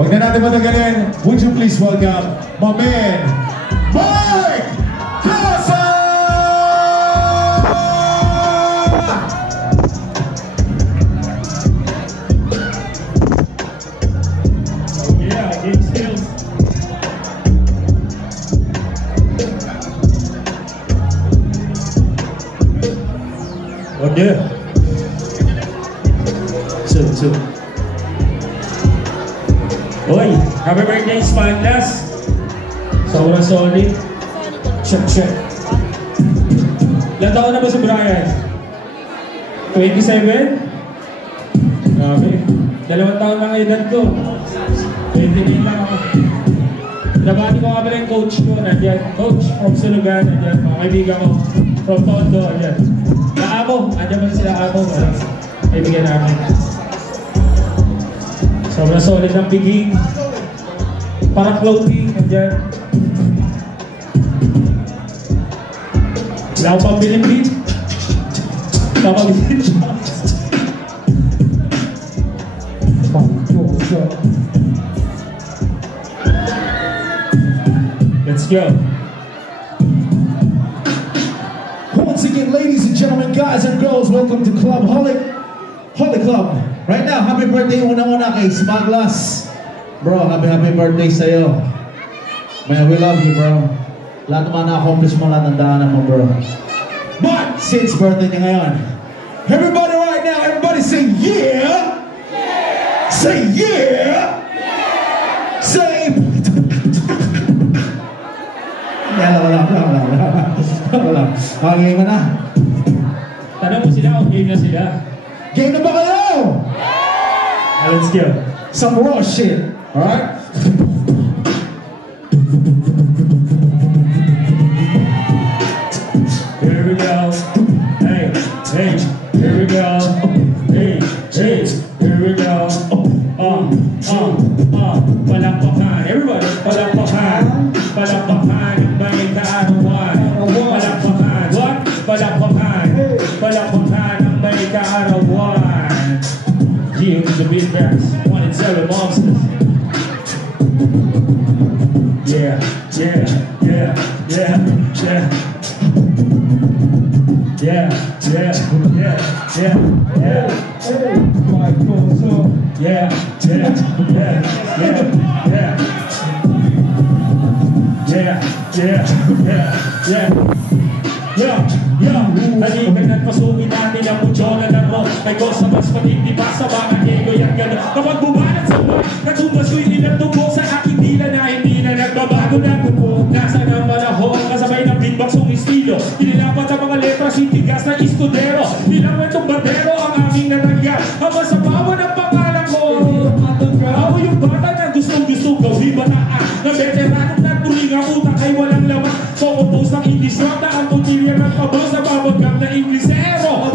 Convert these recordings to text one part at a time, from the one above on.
Huwag na natin matagalin. Would you please welcome my man, Mike Casa! Yeah, game skills. Okay. So. Oy, happy birthday, Spandas. Sobrang solid. Check. Ilan taon na ba si Brian? 27? Grabe. 2 taon lang edad ko. 28 lang ako. Nabati ko nga pala yung coach ko. Nandiyan. Coach from Sulugan. Nandiyan. Mga kaibigan ko. From Tondo. Nandiyan. Naamo. Nandiyan ba sila Amo? Kaibigan namin. Sobrang solid ng piging. Parang clothing. Nandiyan. Wala akong pambiling beat. Kapag-beat siya. Let's go. Once again, ladies and gentlemen, guys and girls, welcome to Club Holic Club. Right now, happy birthday una-una kay Smaglas. Bro, happy birthday sa'yo. Man, we love you, bro. Lahat naman na-accomplish mo, lahat ng daanan mo, bro. But, since birthday niya ngayon, everybody right now, everybody say yeah! Yeah! Say yeah! Yeah! Say... Wala. Okay mo na. Tanong mo sila kung game na sila. Game na ba kayo? Yeah! Let's go. Some raw shit. Alright? Here we go. Hey, here we go. Hey, here we go. Palakpakan. Everybody, palakpakan. Palakpakan. May kaarawan. Palakpakan. What? Palakpakan. Palakpakan. May kaarawan. Yeah, the beatbox. 1 and 7 monsters. Yeah. Halika na't pasukin natin ang mutyo na laro. Ay ko sa mas patindi pa sa mga kego yan gano'n. Kapag bumanat sa buwan, natumbas ko'y ilang tubo sa aking dila na hindi na nagbabago na tubo. Nasa ng malahon, kasabay ng beatbox ang estilo. Inilapat ang mga letras, itigas na iskudero. Ilang wetong bandero ang aming natanggal. Habang sa bawa ng pangalan ko, ako yung bata na gustong-gusto gawin bataan. Na veteranong nagtuling ang utak ay walang laman. Pumupos ng English rock na ang putilya ng pabos na babagam na Inglesero.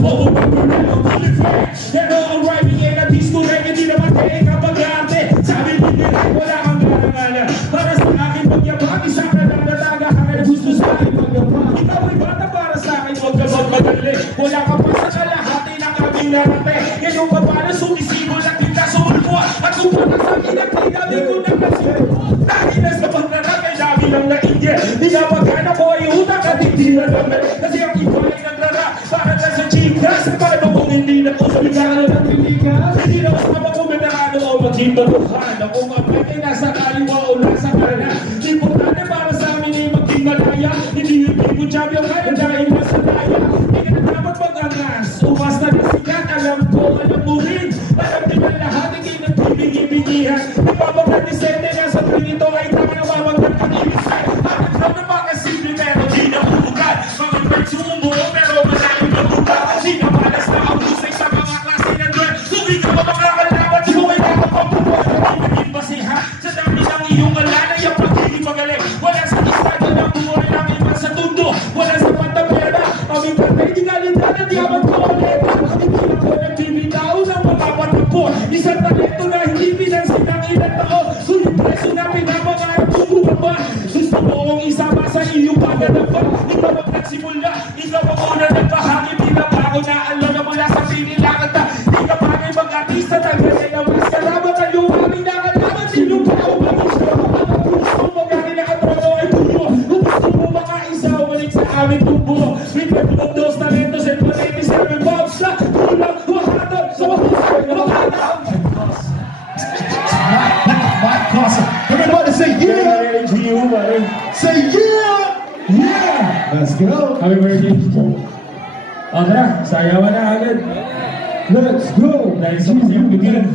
Pero ang rhyming ay na-disco rin, hindi naman kayo kapag-arte. Sabi hindi rin, wala kang garangalan. Para sa akin magyabang, isa ka lang nalaga. Kaya gusto sa akin magyabang. Ikaw ay bata para sa akin, huwag ka magmadali. Wala ka pa sa kalahati ng aming narate. Ngayon pa paano sumisibol at kita sa ulpo. At kung paano sa akin at tinabi ko na nasipo. Nakinas na pagnanak ay dami lang na India. Di na pagkana ko ay utang at hindi na naman. Kasi ang iba ay nagrara para na sa chicas. Paano kung hindi na po sa bigano ng pilikas? Hindi na mas mapakumenarano o maghibaluhan. Ako mapay ay nasa kaliwa o nasa kanan. Importante para sa amin ay maging malaya. Hindi yung tipo champion kaya dahil nasa daya. Hindi ka na dapat mag-angas. Umas na nasikat, alam ko, alam mo rin. Alam din ang lahat, hindi nagbibigay-bigihan. Di ba magkadisente na sa pinito ay tama na mamagkat ang ibisay. At ito na makasimple pero di na hulugan. Mga birds sumumburo pero malalim na tuga. Di na malas na ang busay sa mga klase na dyan. Suwi ka ba makakalaman, di mo may kakapapunan. Di maging basihan sa dami ng iyong alala. Yung pagiging magaling, wala sa estado ng buhay ng iba sa tundo. Wala sa pantapera, aming patay di galindan at yaman ko ulit. Hindi ako nagbibitaw ng mapapatapon. Isang talento na hindi pinansin ng ilang taon. Sulit Say yeah! Yeah! Let's go! Happy birthday. O tara, sayawan na agad. Let's go! Dahil sa masayang bigyan.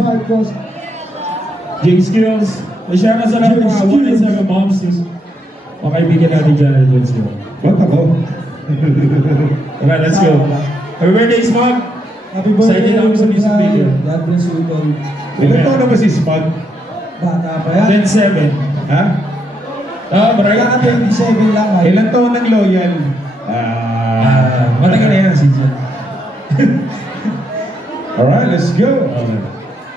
Jake Skills. Masyara sa lahat ng mga 187 moms. Mga kaibigan natin dyan. Let's go. Ba't ako? Okay, let's go. Happy birthday, Smog! Happy birthday, Excited ako sa music video. God bless you, Tol. Ilan taon na ba si Smug? Bata pa yan. Then 7. Ha? Kaya ka 27 lang ay. Ilan taon ng loyal? Matagal na yan, CJ. Alright, let's go!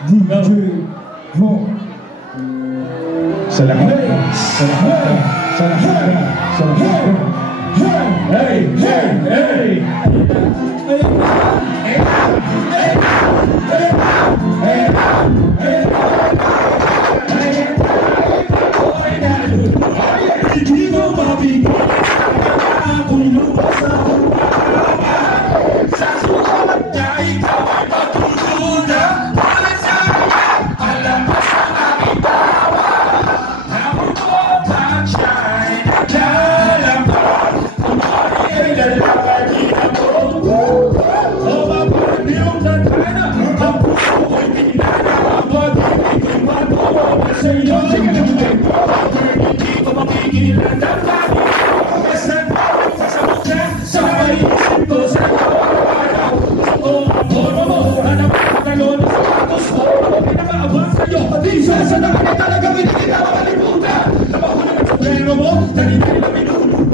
DJ Vo. Sa lahat. Sa lahat. Sa lahat. Sa lahat. Hey! Hey! Hey! Hindi mo mabigyan ako'y lumasa sa sulat niya ikaw ay matutuna para sa akin alam mo sa aking tawa namin mo at siya'y naglalang kung bakit ay lalaki ako o mapagbiong na kana ang puso ko'y pinanawag hindi matuwa sa iyo hindi ko mapigilan ang lagi basta sa mukha sa isip ko sa araw o ang forma mo hanap ang talon sa patos mo pinakaabang sa'yo pati siya sa nakakita talaga hindi kita makalimutan napakunan ang sombrero mo nanitay na minulunod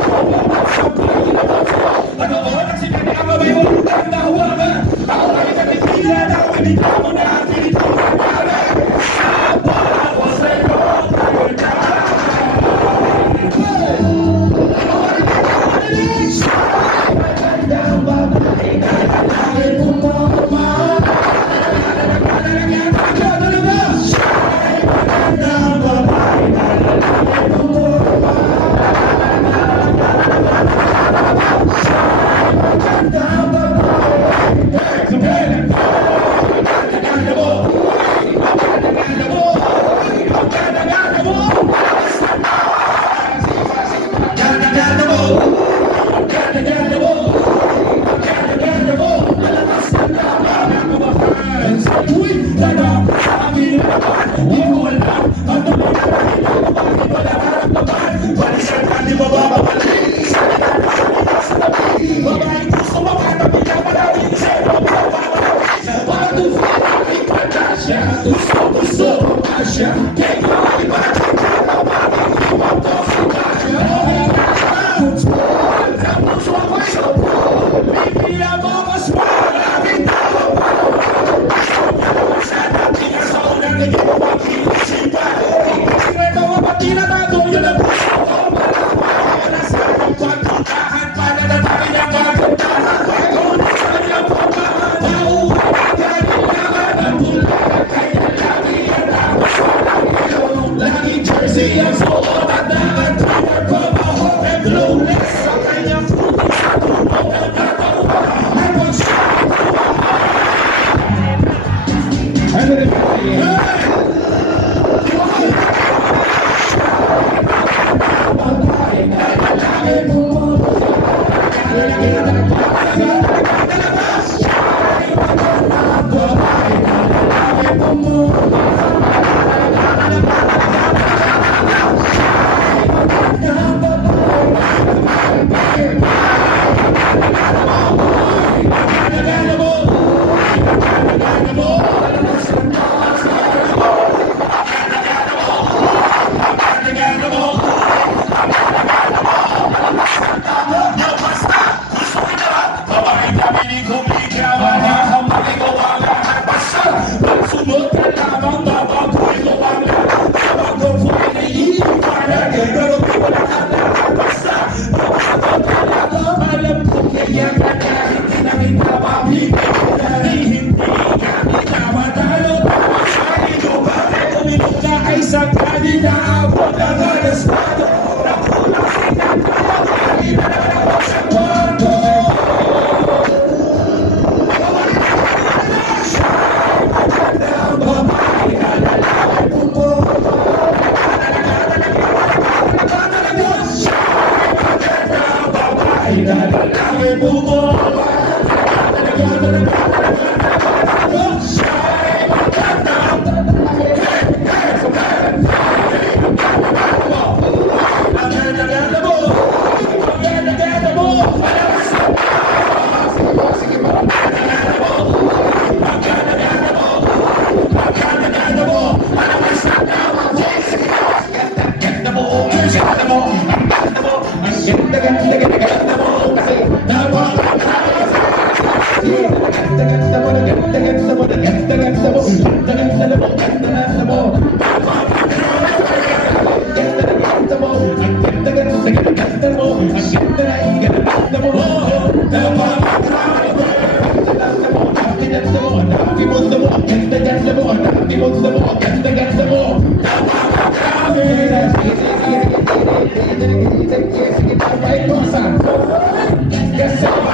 sa pagkinawa sa'yo ano ang sinabi ang gabi mo ang nahawakan ako ay nagtigilan ako hindi mo na dito sa bawa sa'yo Di mo gusto mo, ganda mo. May kosa. Kasama.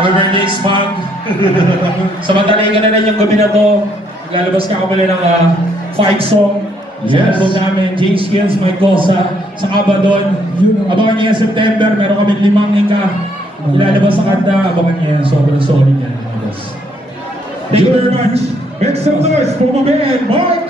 Happy birthday, Smug. Samantalay ka na rin yung gabi na to. Naglalabas ka kami ng 5 song. Sa album namin, James Skills, My Cosa, sa Abadon. Abangan niya yung September, meron kami 5 ika. Ilalabas sa kanta, abangan niya yan. Sobrang solid yan. Thank you very much. Make some noise for my man, Mark